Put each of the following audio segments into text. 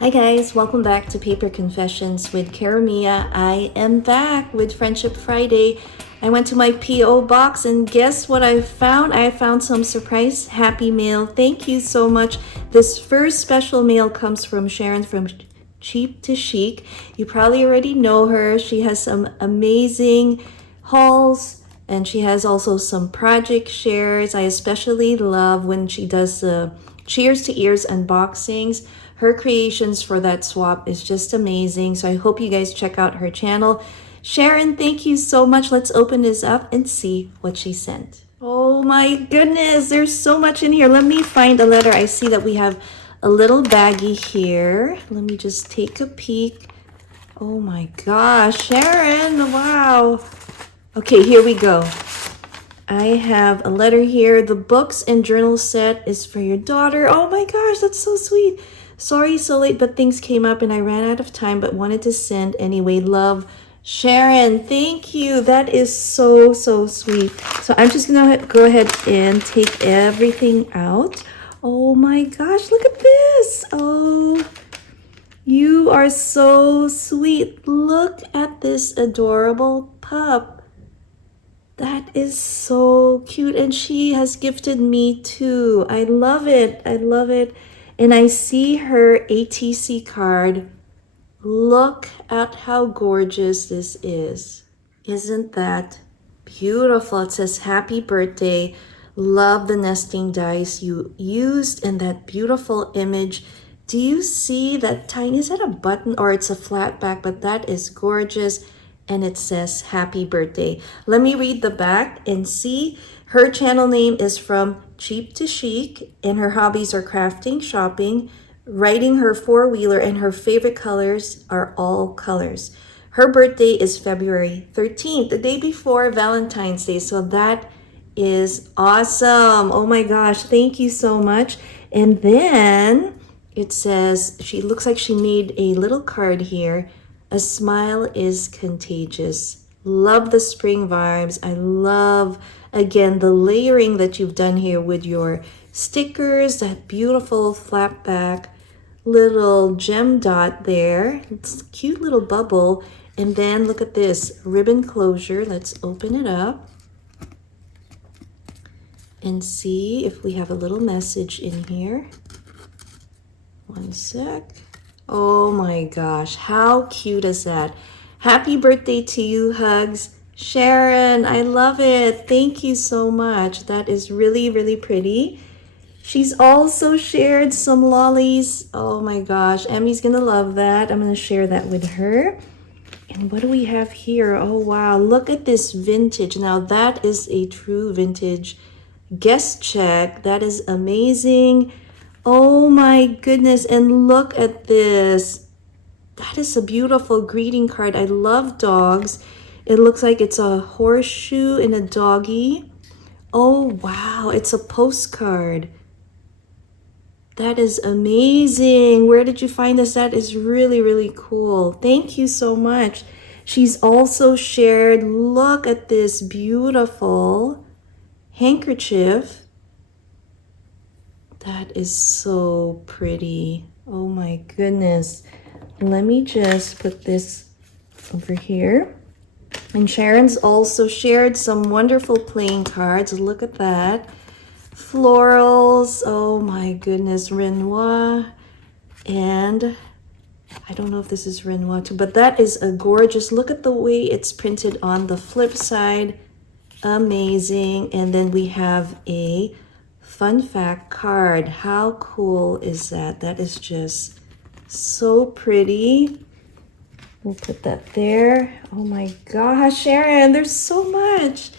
Hi guys, welcome back to Paper Confessions with Karamia. I am back with Friendship Friday. I went to my P.O. box and guess what I found? I found some surprise happy mail. Thank you so much. This first special mail comes from Sharon from Cheap to Chic. You probably already know her. She has some amazing hauls and she has also some project shares. I especially love when she does the Cheers to Ears unboxings. Her creations for that swap is just amazing. So I hope you guys check out her channel. Sharon, thank you so much. Let's open this up and see what she sent. Oh my goodness, there's so much in here. Let me find a letter. I see that we have a little baggie here. Let me just take a peek. Oh my gosh, Sharon, wow. Okay, here we go. I have a letter here. The books and journal set is for your daughter. Oh my gosh, that's so sweet. Sorry so late, but things came up and I ran out of time, but wanted to send anyway. Love, Sharon. Thank you. That is so sweet. So I'm just gonna go ahead and take everything out. Oh my gosh, look at this. Oh, you are so sweet. Look at this adorable pup. That is so cute. And she has gifted me too. I love it. I love it. And I see her ATC card. Look at how gorgeous this is. Isn't that beautiful? It says happy birthday. Love the nesting dice you used in that beautiful image. Do you see that tiny, is that a button or it's a flat back? But that is gorgeous. And it says happy birthday. Let me read the back and see. Her channel name is From Cheap to Chic, and her hobbies are crafting, shopping, riding her four-wheeler, and her favorite colors are all colors. Her birthday is February 13th, the day before Valentine's Day. So that is awesome. Oh my gosh, thank you so much. And then it says, she looks like she made a little card here. A smile is contagious. Love the spring vibes. I love, again, the layering that you've done here with your stickers, that beautiful flap back, little gem dot there. It's a cute little bubble. And then look at this, ribbon closure. Let's open it up and see if we have a little message in here. One sec. Oh my gosh, how cute is that? Happy birthday to you, hugs. Sharon, I love it. Thank you so much. That is really pretty. She's also shared some lollies. Oh my gosh, Emmy's gonna love that. I'm gonna share that with her. And what do we have here? Oh wow, look at this vintage. Now that is a true vintage guest check. That is amazing. Oh my goodness, and look at this. That is a beautiful greeting card. I love dogs. It looks like it's a horseshoe and a doggy. Oh wow, it's a postcard. That is amazing. Where did you find this? That is really cool. Thank you so much. She's also shared, look at this beautiful handkerchief. That is so pretty. Oh my goodness. Let me just put this over here. And Sharon's also shared some wonderful playing cards. Look at that. Florals. Oh my goodness. Renoir. And I don't know if this is Renoir too, but that is a gorgeous, look at the way it's printed on the flip side. Amazing. And then we have a fun fact card. How cool is that? That is just so pretty. We'll put that there. Oh my gosh, Sharon, there's so much.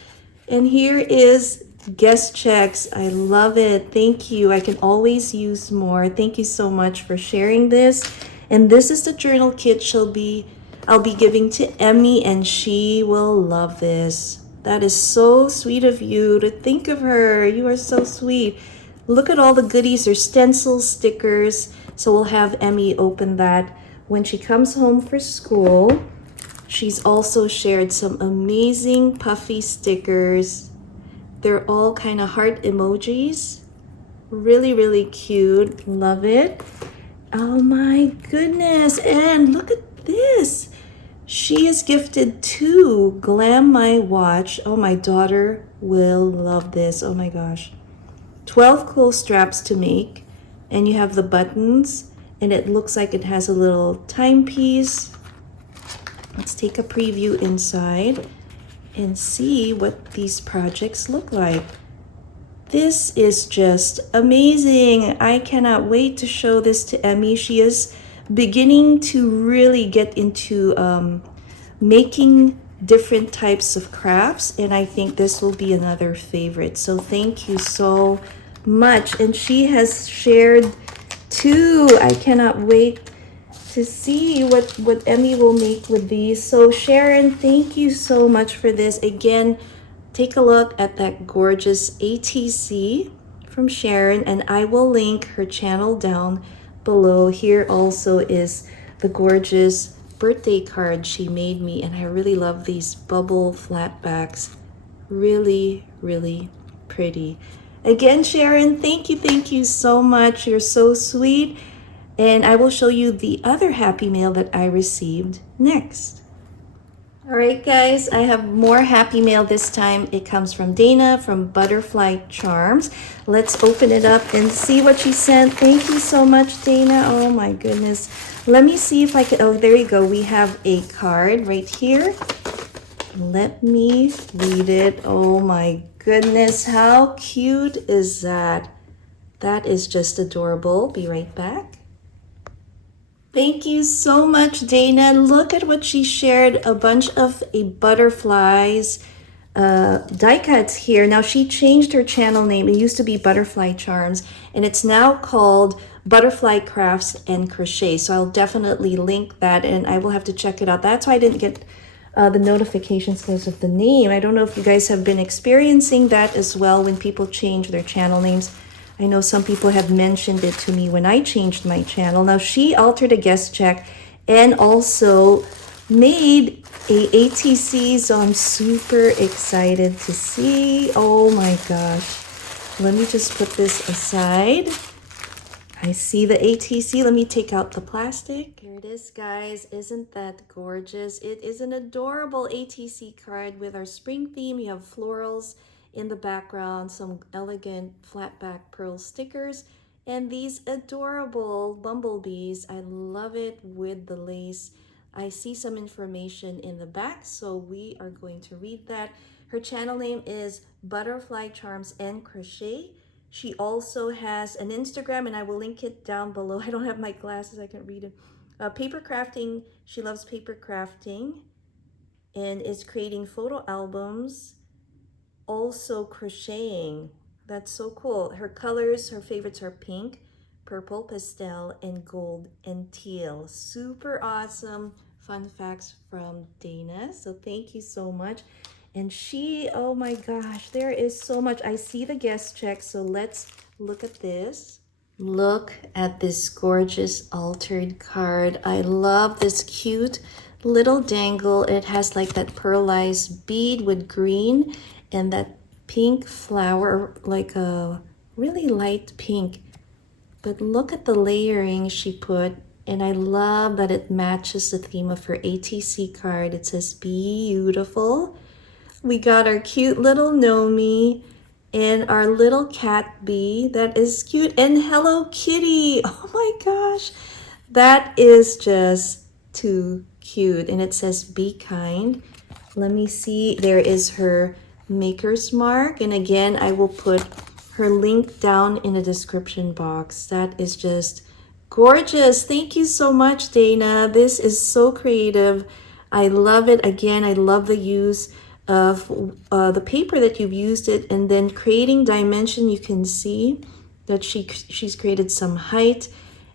And here is guest checks. I love it. Thank you. I can always use more. Thank you so much for sharing this. And this is the journal kit I'll be giving to Emmy, and she will love this. That is so sweet of you to think of her. You are so sweet. Look at all the goodies. There's stencils, stickers. So we'll have Emmy open that when she comes home for school. She's also shared some amazing puffy stickers. They're all kind of heart emojis. Really cute. Love it. Oh my goodness. And look at this. She is gifted 2 Glam My Watch. Oh, my daughter will love this. Oh my gosh. 12 cool straps to make. And you have the buttons. And it looks like it has a little timepiece. Let's take a preview inside and see what these projects look like. This is just amazing. I cannot wait to show this to Emmy. She is beginning to really get into making different types of crafts, and I think this will be another favorite. So thank you so much. And she has shared 2. I cannot wait to see what Emmy will make with these. So Sharon, thank you so much for this. Again, take a look at that gorgeous ATC from Sharon, and I will link her channel down below. Here also is the gorgeous birthday card she made me, and I really love these bubble flat backs. Really, really pretty. Again, Sharon, thank you so much. You're so sweet. And I will show you the other Happy Mail that I received next. All right, guys, I have more Happy Mail this time. It comes from Dana from Butterfly Charms. Let's open it up and see what she sent. Thank you so much, Dana. Oh my goodness. Let me see if I can, oh, there you go. We have a card right here. Let me read it. Oh my goodness, how cute is that? That is just adorable. Be right back. Thank you so much, Dana. Look at what she shared. A bunch of butterflies die cuts here. Now she changed her channel name. It used to be Butterfly Charms, and it's now called Butterfly Crafts and Crochet. So I'll definitely link that, and I will have to check it out. That's why I didn't get the notifications because of the name. I don't know if you guys have been experiencing that as well when people change their channel names. I know some people have mentioned it to me when I changed my channel. Now she altered a guest check and also made a ATC, so I'm super excited to see. Oh my gosh. Let me just put this aside. I see the ATC. Let me take out the plastic. Here it is, guys. Isn't that gorgeous? It is an adorable ATC card with our spring theme. You have florals in the background, some elegant flat back pearl stickers, and these adorable bumblebees. I love it with the lace. I see some information in the back, so we are going to read that. Her channel name is Butterfly Charms and Crochet. She also has an Instagram, and I will link it down below. I don't have my glasses, I can't read it. Paper crafting, she loves paper crafting and is creating photo albums. Also crocheting. That's so cool. Her colors, her favorites are pink, purple, pastel, and gold and teal. Super awesome fun facts from Dana. So thank you so much. And she, oh my gosh, there is so much. I see the guest check, so let's look at this. Look at this gorgeous altered card. I love this cute little dangle. It has like that pearlized bead with green and that pink flower, like a really light pink. But look at the layering she put, and I love that it matches the theme of her ATC card. It says beautiful. We got our cute little Nomi and our little cat bee. That is cute. And Hello Kitty. Oh my gosh. That is just too cute. And it says be kind. Let me see. There is her maker's mark, and again I will put her link down in the description box. That is just gorgeous. Thank you so much, Dana. This is so creative. I love it. Again, I love the use of the paper that you've used it, and then creating dimension. You can see that she's created some height,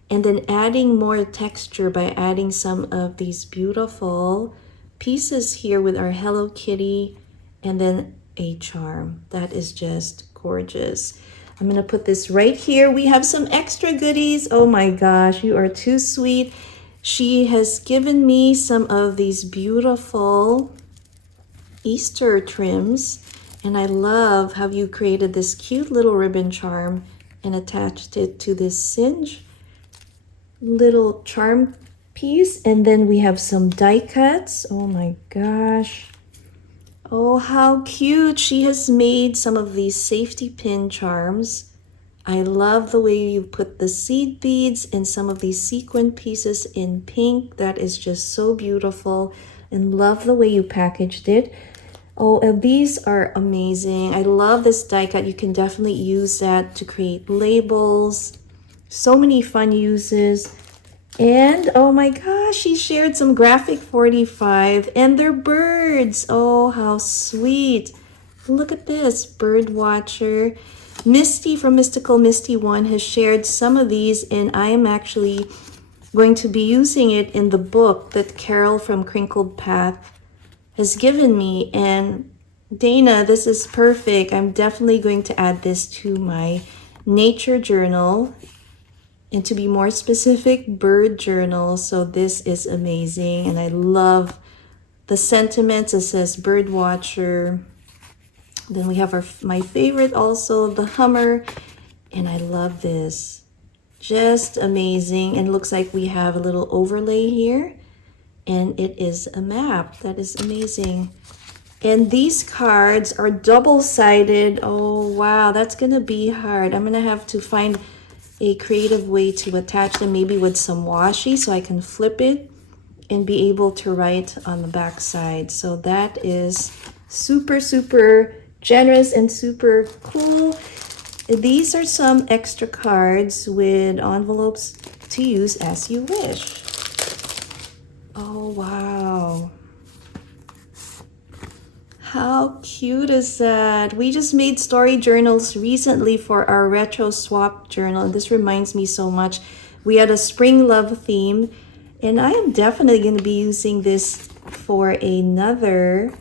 and then adding more texture by adding some of these beautiful pieces here with our Hello Kitty and then a charm. That is just gorgeous. I'm gonna put this right here. We have some extra goodies. Oh my gosh, you are too sweet. She has given me some of these beautiful Easter trims, and I love how you created this cute little ribbon charm and attached it to this cinch. little charm piece. And then we have some die cuts. Oh my gosh. Oh, how cute. She has made some of these safety pin charms. I love the way you put the seed beads and some of these sequin pieces in pink. That is just so beautiful, and love the way you packaged it. Oh, and these are amazing. I love this die cut. You can definitely use that to create labels. So many fun uses. And oh my gosh, she shared some graphic 45 and they're birds. Oh, how sweet. Look at this, bird watcher. Misty from Mystical Misty 1 has shared some of these, and I am actually going to be using it in the book that Carol from Crinkled Path has given me. And Dana, this is perfect. I'm definitely going to add this to my nature journal, and to be more specific, bird journal. So this is amazing, and I love the sentiments. It says bird watcher. Then we have my favorite also, the Hummer, and I love this. Just amazing. And it looks like we have a little overlay here, and it is a map. That is amazing. And these cards are double-sided. Oh wow, that's gonna be hard. I'm gonna have to find a creative way to attach them, maybe with some washi, so I can flip it and be able to write on the back side. So that is super, super generous and super cool. These are some extra cards with envelopes to use as you wish. Oh, wow. How cute is that? We just made story journals recently for our retro swap journal, and this reminds me so much. We had a spring love theme, and I am definitely going to be using this for another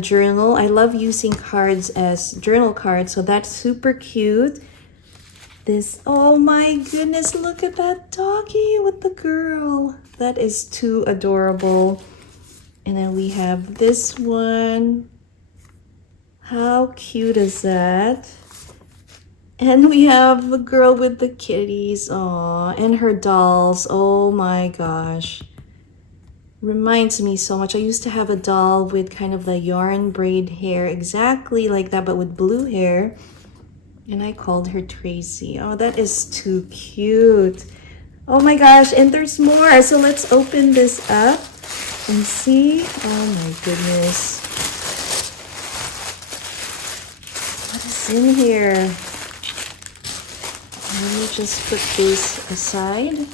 journal. I love using cards as journal cards, so that's super cute. This, oh my goodness, look at that doggy with the girl. That is too adorable. And then we have this one. How cute is that? And we have the girl with the kitties, aw, and her dolls. Oh my gosh. Reminds me so much. I used to have a doll with kind of the yarn braid hair, exactly like that, but with blue hair. And I called her Tracy. Oh, that is too cute. Oh my gosh, and there's more. So let's open this up and see. Oh my goodness. What is in here? Let me just put this aside.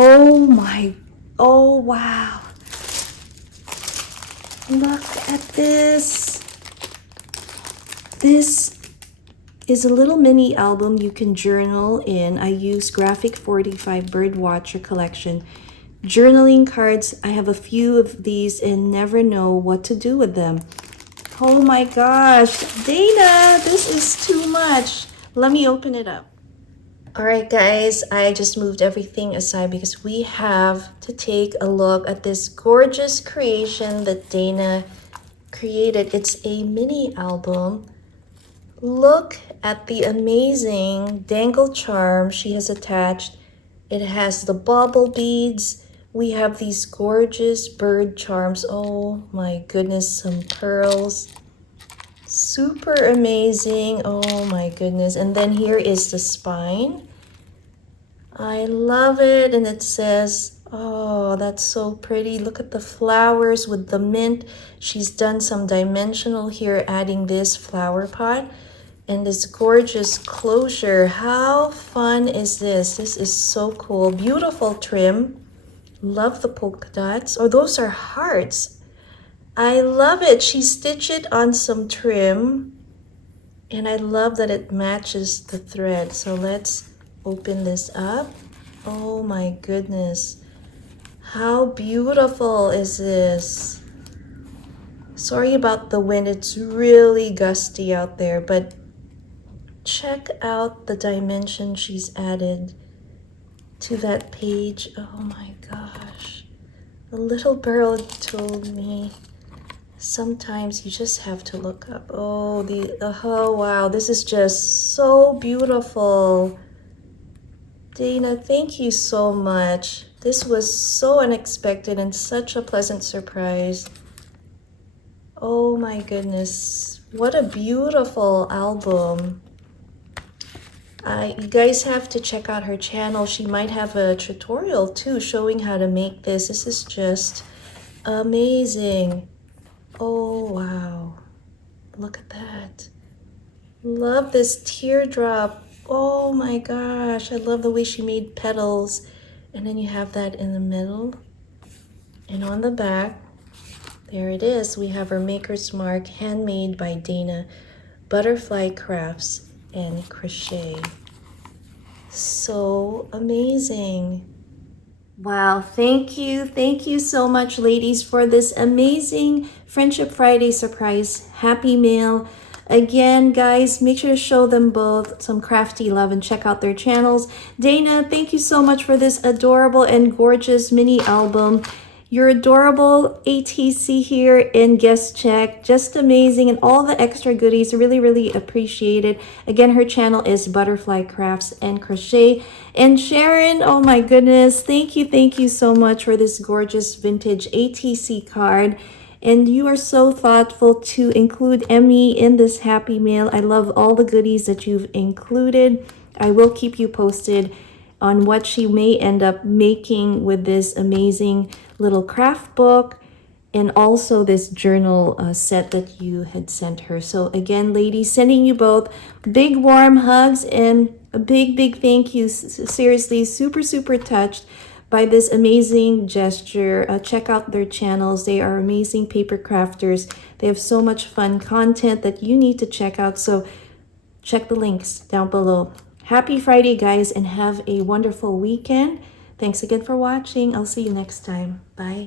Oh my, oh wow. Look at this. This is a little mini album you can journal in. I use Graphic 45 Birdwatcher collection. Journaling cards, I have a few of these and never know what to do with them. Oh my gosh, Dana, this is too much. Let me open it up. All right, guys, I just moved everything aside because we have to take a look at this gorgeous creation that Dana created. It's a mini album. Look at the amazing dangle charm she has attached. It has the bauble beads. We have these gorgeous bird charms. Oh my goodness, some pearls. Super amazing. Oh my goodness. And then here is the spine. I love it. And it says, oh, that's so pretty. Look at the flowers with the mint. She's done some dimensional here, adding this flower pot and this gorgeous closure. How fun is this? This is so cool. Beautiful trim. Love the polka dots. Oh, those are hearts. I love it. She stitched it on some trim, and I love that it matches the thread. So let's open this up. Oh my goodness. How beautiful is this? Sorry about the wind. It's really gusty out there, but check out the dimension she's added to that page. Oh my gosh. The little girl told me Sometimes you just have to look up. Oh, oh wow, this is just so beautiful. Dana, thank you so much. This was so unexpected and such a pleasant surprise. Oh my goodness. What a beautiful album. You guys have to check out her channel. She might have a tutorial too showing how to make this. This is just amazing. Oh wow. Look at that. Love this teardrop. Oh my gosh. I love the way she made petals. And then you have that in the middle. And on the back, there it is. We have our Maker's Mark, handmade by Dana, Butterfly Crafts and Crochet. So amazing. Wow, thank you so much, ladies, for this amazing Friendship Friday surprise happy mail. Again, guys, make sure to show them both some crafty love and check out their channels. Dana, thank you so much for this adorable and gorgeous mini album. Your adorable ATC here in guest check, just amazing, and all the extra goodies, really appreciated. Again, her channel is Butterfly Crafts and Crochet. And Sharon, oh my goodness, thank you so much for this gorgeous vintage ATC card. And you are so thoughtful to include Emmy in this happy mail. I love all the goodies that you've included. I will keep you posted on what she may end up making with this amazing little craft book and also this journal set that you had sent her. So again, ladies, sending you both big warm hugs and a big thank you. Seriously, super touched by this amazing gesture. Check out their channels. They are amazing paper crafters. They have so much fun content that you need to check out. So check the links down below. Happy Friday, guys, and have a wonderful weekend. Thanks again for watching. I'll see you next time. Bye.